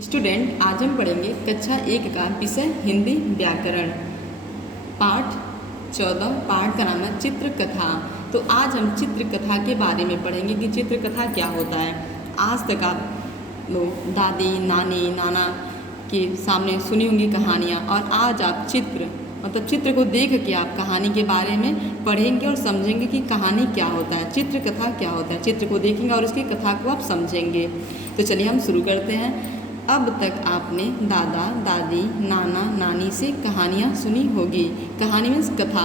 Student, आज हम पढ़ेंगे कक्षा 1 का विषय हिंदी व्याकरण पाठ 14। पाठ का नाम है चित्रकथा। तो आज हम चित्रकथा के बारे में पढ़ेंगे कि चित्रकथा क्या होता है। आज तक आप लोग दादी नानी नाना के सामने सुनी होंगी कहानियाँ, और आज आप चित्र को देख के आप कहानी के बारे में पढ़ेंगे और समझेंगे कि कहानी क्या होता है, चित्रकथा क्या होता है। चित्र को देखेंगे और उसकी कथा को आप समझेंगे। तो चलिए हम शुरू करते हैं। अब तक आपने दादा दादी नाना नानी से कहानियाँ सुनी होगी। कहानी मीन्स कथा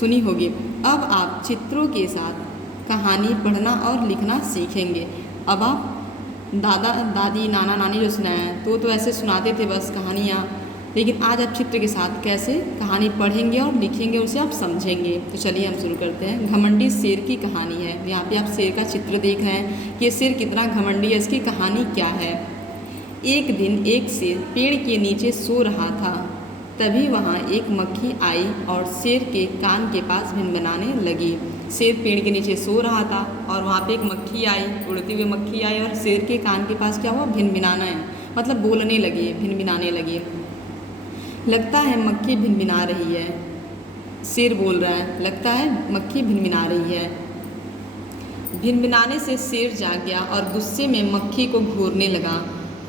सुनी होगी। अब आप चित्रों के साथ कहानी पढ़ना और लिखना सीखेंगे। अब आप दादा दादी नाना नानी जो सुनाया है तो ऐसे सुनाते थे बस कहानियाँ, लेकिन आज आप चित्र के साथ कैसे कहानी पढ़ेंगे और लिखेंगे, उसे आप समझेंगे। तो चलिए हम शुरू करते हैं। घमंडी शेर की कहानी है। यहाँ पे आप शेर का चित्र देख रहे हैं कि शेर कितना घमंडी है, इसकी कहानी क्या है। एक दिन एक शेर पेड़ के नीचे सो रहा था। तभी वहाँ एक मक्खी आई और शेर के कान के पास भिनभिनाने लगी। शेर पेड़ के नीचे सो रहा था और वहाँ पे एक मक्खी आई, उड़ती हुई मक्खी आई और शेर के कान के पास क्या हुआ, भिनभिनाना है, मतलब बोलने लगी, भिनभिनाने लगी। लगता है मक्खी भिनभिना रही है, शेर बोल रहा है, लगता है मक्खी भिनभिना रही है। भिनभिनाने से शेर जाग गया और गुस्से में मक्खी को घूरने लगा।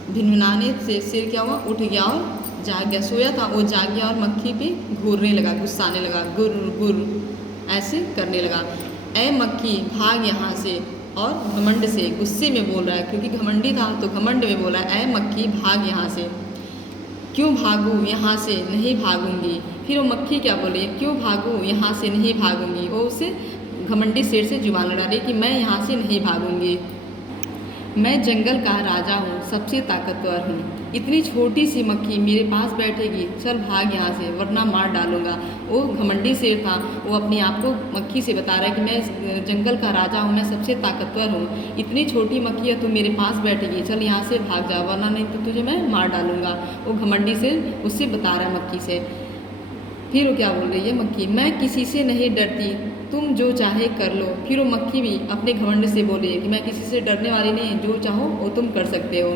भिनभिनाने से शेर क्या हुआ, उठ गया और जाग गया। सोया था वो जाग गया और मक्खी पे घूरने लगा, गुस्साने लगा, गुर गुर ऐसे करने लगा। ऐ मक्खी भाग यहाँ से, और घमंड से, गुस्से में बोल रहा है क्योंकि घमंडी था तो घमंड में बोला है, ऐ मक्खी भाग यहाँ से। क्यों भागूँ, यहाँ से नहीं भागूंगी। फिर वो मक्खी क्या बोली, क्यों भागूँ, यहाँ से नहीं भागूंगी। वो उसे घमंडी शेर से जुबान लड़ा रही कि मैं यहाँ से नहीं भागूंगी। मैं जंगल का राजा हूँ, सबसे ताकतवर हूँ। इतनी छोटी सी मक्खी मेरे पास बैठेगी, चल भाग यहाँ से वरना मार डालूंगा। वो घमंडी शेर था, वो अपने आप को मक्खी से बता रहा है कि मैं इस जंगल का राजा हूँ, मैं सबसे ताकतवर हूँ। इतनी छोटी मक्खी है, तू मेरे पास बैठेगी, चल यहाँ से भाग जा वरना नहीं तो तुझे मैं मार डालूंगा। वो घमंडी शेर उससे बता रहा है मक्खी से। फिर वो क्या बोल रही है मक्खी, मैं किसी से नहीं डरती, तुम जो चाहे कर लो। फिर वो मक्खी भी अपने घमंड से बोली है कि मैं किसी से डरने वाली नहीं, जो चाहो वो तुम कर सकते हो।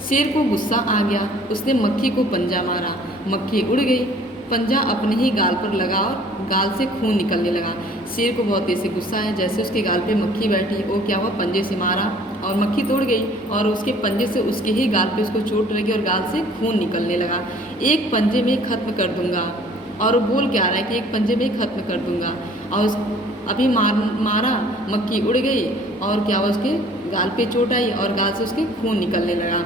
शेर को गुस्सा आ गया, उसने मक्खी को पंजा मारा। मक्खी उड़ गई, पंजा अपने ही गाल पर लगा और गाल से खून निकलने लगा। शेर को बहुत तेज से गुस्सा है, जैसे उसके गाल पे मक्खी बैठी, वो क्या हुआ, पंजे से मारा और मक्खी तोड़ गई और उसके पंजे से उसके ही गाल पे उसको चोट लगी और गाल से खून निकलने लगा। एक पंजे में ख़त्म कर दूंगा, और वो बोल के आ रहा है कि एक पंजे में ख़त्म कर दूंगा। और उस अभी मारा, मक्खी उड़ गई और क्या हुआ, उसके गाल पे चोट आई और गाल से उसके खून निकलने लगा।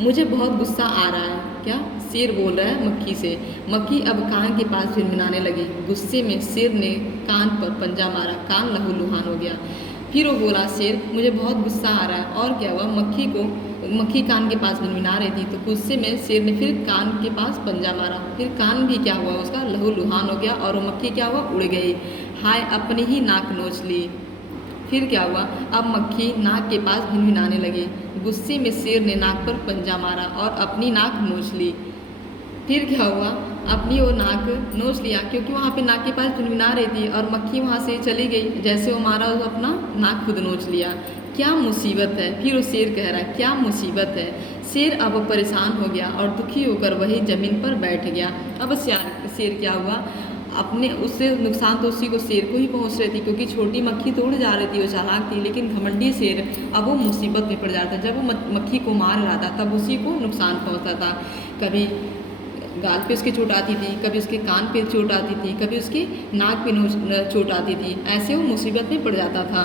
मुझे बहुत गुस्सा आ रहा है, क्या, शेर बोल रहा है मक्खी से। मक्खी अब कान के पास भिनभिनाने लगी। गुस्से में शेर ने कान पर पंजा मारा, कान लहूलुहान हो गया। फिर वो बोला, शेर मुझे बहुत गुस्सा आ रहा है। और क्या हुआ, मक्खी कान के पास भिनभिना रही थी तो गुस्से में शेर ने फिर कान के पास पंजा मारा। फिर कान भी क्या हुआ, उसका लहूलुहान हो गया और वो मक्खी क्या हुआ, उड़ गई। हाय, अपनी ही नाक नोच ली। फिर क्या हुआ, अब मक्खी नाक के पास भिनभिनाने लगी। गुस्से में शेर ने नाक पर पंजा मारा और अपनी नाक नोच ली। फिर क्या हुआ, अपनी वो नाक नोच लिया क्योंकि वहाँ पे नाक के पास भिनभिना रही थी और मक्खी वहाँ से चली गई। जैसे वो मारा, वो अपना नाक खुद नोच लिया। क्या मुसीबत है, फिर वो शेर कह रहा है, क्या मुसीबत है। शेर अब परेशान हो गया और दुखी होकर वही ज़मीन पर बैठ गया। अब शेर क्या हुआ, अपने उससे नुकसान तो उसी को, शेर को ही पहुंच रही थी क्योंकि छोटी मक्खी तो उड़ जा रही थी, वो चालाक थी, लेकिन घमंडी शेर अब वो मुसीबत में पड़ जाता। जब वो मक्खी को मार रहा था तब उसी को नुकसान पहुंचता था। कभी गाल पे उसके चोट आती थी, कभी उसके कान पे चोट आती थी, कभी उसके नाक पे चोट आती थी। ऐसे वो मुसीबत में पड़ जाता था।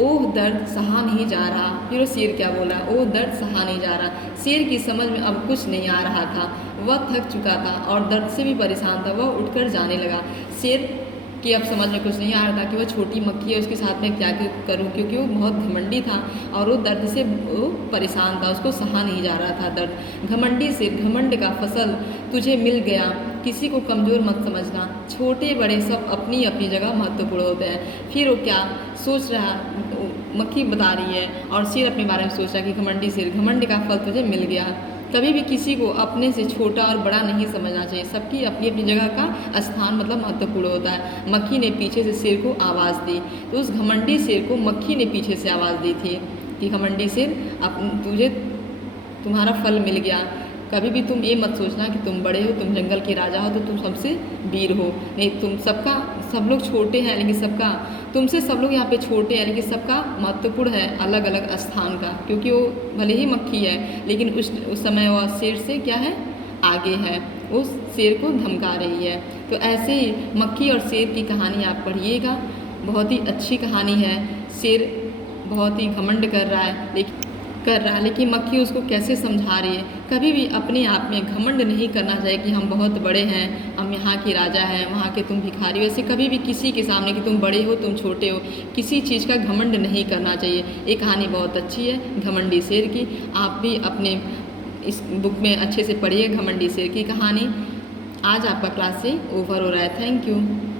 ओह दर्द सहा नहीं जा रहा। फिर वो शेर क्या बोला, ओह दर्द सहा नहीं जा रहा। शेर की समझ में अब कुछ नहीं आ रहा था, वह थक चुका था और दर्द से भी परेशान था। वह उठकर जाने लगा। शेर की अब समझ में कुछ नहीं आ रहा था कि वह छोटी मक्खी है, उसके साथ में क्या करूं, क्योंकि वो बहुत घमंडी था और वो दर्द से वो परेशान था, उसको सहा नहीं जा रहा था दर्द। घमंडी शेर, घमंड का फसल तुझे मिल गया, किसी को कमज़ोर मत समझना। छोटे बड़े सब अपनी अपनी जगह महत्वपूर्ण होते हैं। फिर वो क्या सोच रहा, मक्खी बता रही है और शेर अपने बारे में सोच रहा है कि घमंडी शेर, घमंड का फल तुझे मिल गया। कभी भी किसी को अपने से छोटा और बड़ा नहीं समझना चाहिए। सबकी अपनी अपनी जगह का स्थान मतलब महत्वपूर्ण होता है। मक्खी ने पीछे से शेर को आवाज़ दी तो उस घमंडी शेर को मक्खी ने पीछे से आवाज़ दी थी कि घमंडी शेर, तुझे तुम्हारा फल मिल गया। कभी भी तुम ये मत सोचना कि तुम बड़े हो, तुम जंगल के राजा हो तो तुम सबसे वीर हो। नहीं, तुम सबका, सब लोग छोटे हैं लेकिन सबका, तुमसे सब लोग यहाँ पे छोटे हैं लेकिन सबका महत्वपूर्ण है अलग अलग स्थान का, क्योंकि वो भले ही मक्खी है लेकिन उस समय वह शेर से क्या है, आगे है, उस शेर को धमका रही है। तो ऐसे ही मक्खी और शेर की कहानी आप पढ़िएगा, बहुत ही अच्छी कहानी है। शेर बहुत ही घमंड कर रहा है लेकिन मक्खी उसको कैसे समझा रही है। कभी भी अपने आप में घमंड नहीं करना चाहिए कि हम बहुत बड़े हैं, हम यहाँ के राजा हैं, वहाँ के तुम भिखारी हो। ऐसे कभी भी किसी के सामने कि तुम बड़े हो, तुम छोटे हो, किसी चीज़ का घमंड नहीं करना चाहिए। ये कहानी बहुत अच्छी है घमंडी शेर की। आप भी अपने इस बुक में अच्छे से पढ़िए घमंडी शेर की कहानी। आज आपका क्लास से ओवर हो रहा है। Thank you.